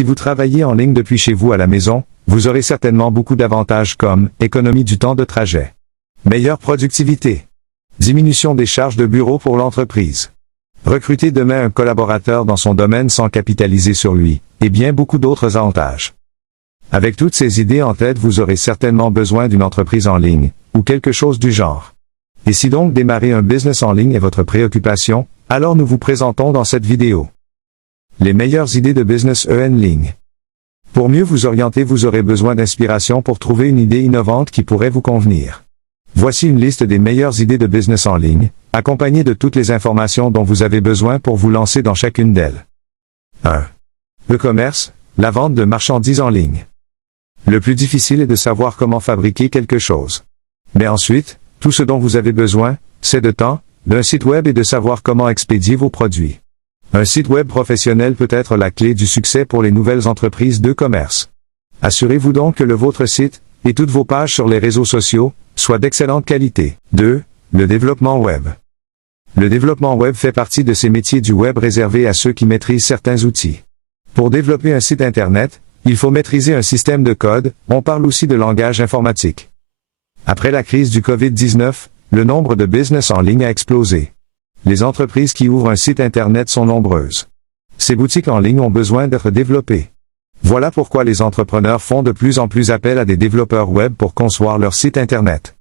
Si vous travaillez en ligne depuis chez vous à la maison, vous aurez certainement beaucoup d'avantages comme économie du temps de trajet, meilleure productivité, diminution des charges de bureau pour l'entreprise, recruter demain un collaborateur dans son domaine sans capitaliser sur lui, et bien beaucoup d'autres avantages. Avec toutes ces idées en tête, vous aurez certainement besoin d'une entreprise en ligne, ou quelque chose du genre. Et si donc démarrer un business en ligne est votre préoccupation, alors nous vous présentons dans cette vidéo les meilleures idées de business en ligne. Pour mieux vous orienter, vous aurez besoin d'inspiration pour trouver une idée innovante qui pourrait vous convenir. Voici une liste des meilleures idées de business en ligne, accompagnée de toutes les informations dont vous avez besoin pour vous lancer dans chacune d'elles. 1. E-commerce, la vente de marchandises en ligne. Le plus difficile est de savoir comment fabriquer quelque chose. Mais ensuite, tout ce dont vous avez besoin, c'est de temps, d'un site web et de savoir comment expédier vos produits. Un site web professionnel peut être la clé du succès pour les nouvelles entreprises d'e-commerce. Assurez-vous donc que le vôtre site, et toutes vos pages sur les réseaux sociaux, soient d'excellente qualité. 2. Le développement web. Le développement web fait partie de ces métiers du web réservés à ceux qui maîtrisent certains outils. Pour développer un site Internet, il faut maîtriser un système de code, on parle aussi de langage informatique. Après la crise du Covid-19, le nombre de business en ligne a explosé. Les entreprises qui ouvrent un site Internet sont nombreuses. Ces boutiques en ligne ont besoin d'être développées. Voilà pourquoi les entrepreneurs font de plus en plus appel à des développeurs web pour concevoir leur site Internet.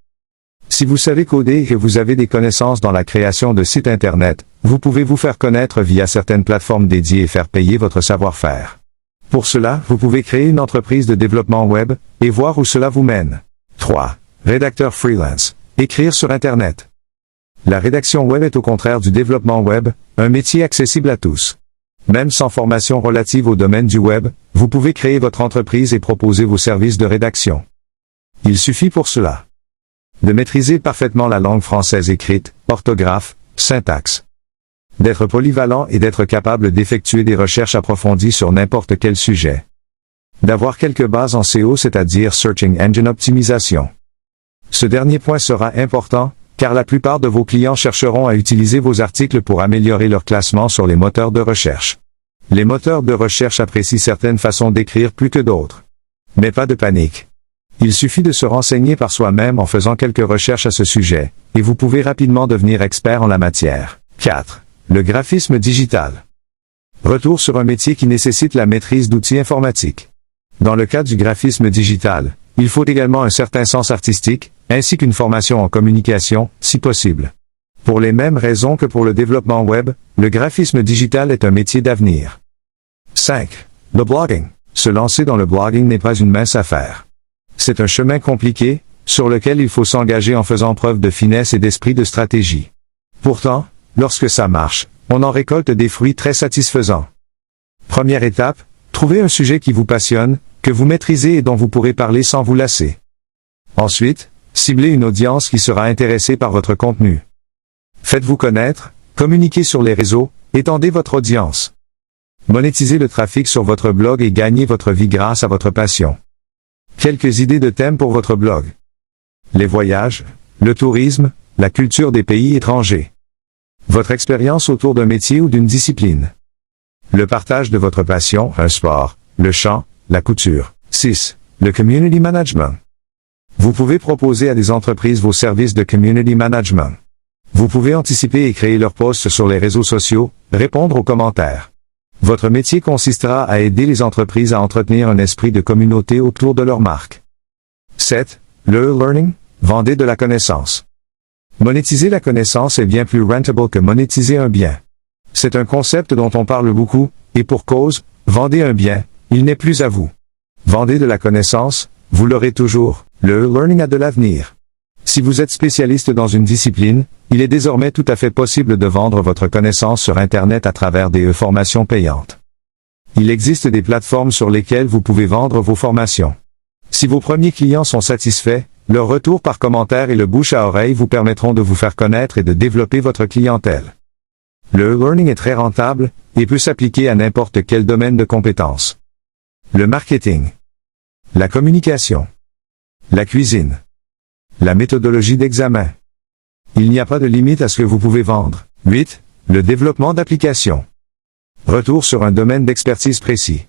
Si vous savez coder et que vous avez des connaissances dans la création de sites Internet, vous pouvez vous faire connaître via certaines plateformes dédiées et faire payer votre savoir-faire. Pour cela, vous pouvez créer une entreprise de développement web, et voir où cela vous mène. 3. Rédacteur freelance. Écrire sur Internet. La rédaction web est au contraire du développement web, un métier accessible à tous. Même sans formation relative au domaine du web, vous pouvez créer votre entreprise et proposer vos services de rédaction. Il suffit pour cela de maîtriser parfaitement la langue française écrite, orthographe, syntaxe, d'être polyvalent et d'être capable d'effectuer des recherches approfondies sur n'importe quel sujet, d'avoir quelques bases en SEO, c'est-à-dire Searching Engine Optimization. Ce dernier point sera important, car la plupart de vos clients chercheront à utiliser vos articles pour améliorer leur classement sur les moteurs de recherche. Les moteurs de recherche apprécient certaines façons d'écrire plus que d'autres. Mais pas de panique. Il suffit de se renseigner par soi-même en faisant quelques recherches à ce sujet, et vous pouvez rapidement devenir expert en la matière. 4. Le graphisme digital. Retour sur un métier qui nécessite la maîtrise d'outils informatiques. Dans le cas du graphisme digital, il faut également un certain sens artistique, ainsi qu'une formation en communication, si possible. Pour les mêmes raisons que pour le développement web, le graphisme digital est un métier d'avenir. 5. Le blogging. Se lancer dans le blogging n'est pas une mince affaire. C'est un chemin compliqué, sur lequel il faut s'engager en faisant preuve de finesse et d'esprit de stratégie. Pourtant, lorsque ça marche, on en récolte des fruits très satisfaisants. Première étape, trouvez un sujet qui vous passionne, que vous maîtrisez et dont vous pourrez parler sans vous lasser. Ensuite, ciblez une audience qui sera intéressée par votre contenu. Faites-vous connaître, communiquez sur les réseaux, étendez votre audience. Monétisez le trafic sur votre blog et gagnez votre vie grâce à votre passion. Quelques idées de thèmes pour votre blog. Les voyages, le tourisme, la culture des pays étrangers. Votre expérience autour d'un métier ou d'une discipline. Le partage de votre passion, un sport, le chant, la couture. 6. Le community management. Vous pouvez proposer à des entreprises vos services de community management. Vous pouvez anticiper et créer leurs posts sur les réseaux sociaux, répondre aux commentaires. Votre métier consistera à aider les entreprises à entretenir un esprit de communauté autour de leur marque. 7. Le e-learning. Vendez de la connaissance. Monétiser la connaissance est bien plus rentable que monétiser un bien. C'est un concept dont on parle beaucoup, et pour cause, vendez un bien, il n'est plus à vous. Vendez de la connaissance, vous l'aurez toujours. Le e-learning a de l'avenir. Si vous êtes spécialiste dans une discipline, il est désormais tout à fait possible de vendre votre connaissance sur Internet à travers des formations payantes. Il existe des plateformes sur lesquelles vous pouvez vendre vos formations. Si vos premiers clients sont satisfaits, leur retour par commentaire et le bouche à oreille vous permettront de vous faire connaître et de développer votre clientèle. Le e-learning est très rentable, et peut s'appliquer à n'importe quel domaine de compétences. Le marketing. La communication. La cuisine. La méthodologie d'examen. Il n'y a pas de limite à ce que vous pouvez vendre. 8. Le développement d'applications. Retour sur un domaine d'expertise précis.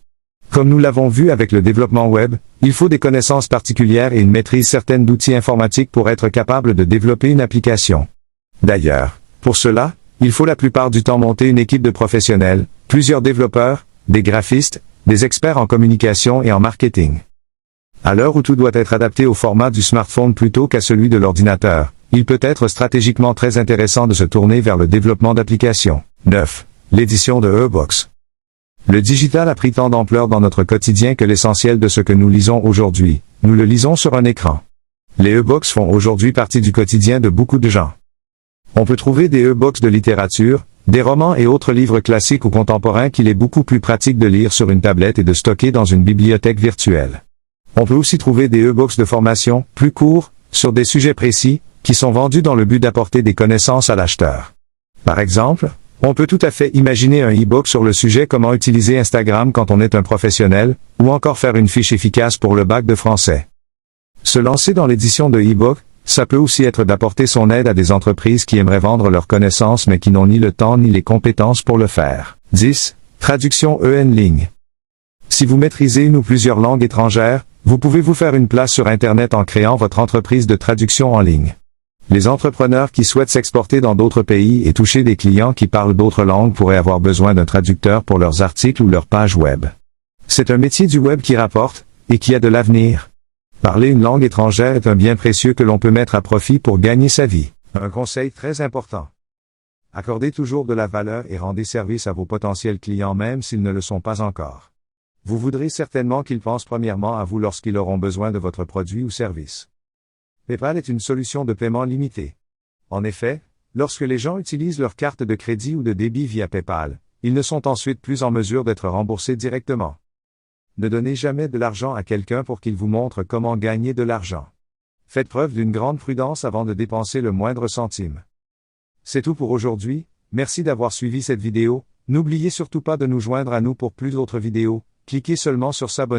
Comme nous l'avons vu avec le développement web, il faut des connaissances particulières et une maîtrise certaine d'outils informatiques pour être capable de développer une application. D'ailleurs, pour cela, il faut la plupart du temps monter une équipe de professionnels, plusieurs développeurs, des graphistes, des experts en communication et en marketing. À l'heure où tout doit être adapté au format du smartphone plutôt qu'à celui de l'ordinateur, il peut être stratégiquement très intéressant de se tourner vers le développement d'applications. 9. L'édition de e-books. Le digital a pris tant d'ampleur dans notre quotidien que l'essentiel de ce que nous lisons aujourd'hui, nous le lisons sur un écran. Les e-books font aujourd'hui partie du quotidien de beaucoup de gens. On peut trouver des e-books de littérature, des romans et autres livres classiques ou contemporains qu'il est beaucoup plus pratique de lire sur une tablette et de stocker dans une bibliothèque virtuelle. On peut aussi trouver des e-books de formation, plus courts, sur des sujets précis, qui sont vendus dans le but d'apporter des connaissances à l'acheteur. Par exemple, on peut tout à fait imaginer un e-book sur le sujet comment utiliser Instagram quand on est un professionnel, ou encore faire une fiche efficace pour le bac de français. Se lancer dans l'édition de e-book, ça peut aussi être d'apporter son aide à des entreprises qui aimeraient vendre leurs connaissances mais qui n'ont ni le temps ni les compétences pour le faire. 10. Traduction en ligne. Si vous maîtrisez une ou plusieurs langues étrangères, vous pouvez vous faire une place sur Internet en créant votre entreprise de traduction en ligne. Les entrepreneurs qui souhaitent s'exporter dans d'autres pays et toucher des clients qui parlent d'autres langues pourraient avoir besoin d'un traducteur pour leurs articles ou leurs pages web. C'est un métier du web qui rapporte, et qui a de l'avenir. Parler une langue étrangère est un bien précieux que l'on peut mettre à profit pour gagner sa vie. Un conseil très important. Accordez toujours de la valeur et rendez service à vos potentiels clients même s'ils ne le sont pas encore. Vous voudrez certainement qu'ils pensent premièrement à vous lorsqu'ils auront besoin de votre produit ou service. PayPal est une solution de paiement limitée. En effet, lorsque les gens utilisent leur carte de crédit ou de débit via PayPal, ils ne sont ensuite plus en mesure d'être remboursés directement. Ne donnez jamais de l'argent à quelqu'un pour qu'il vous montre comment gagner de l'argent. Faites preuve d'une grande prudence avant de dépenser le moindre centime. C'est tout pour aujourd'hui, merci d'avoir suivi cette vidéo, n'oubliez surtout pas de nous joindre à nous pour plus d'autres vidéos, cliquez seulement sur s'abonner.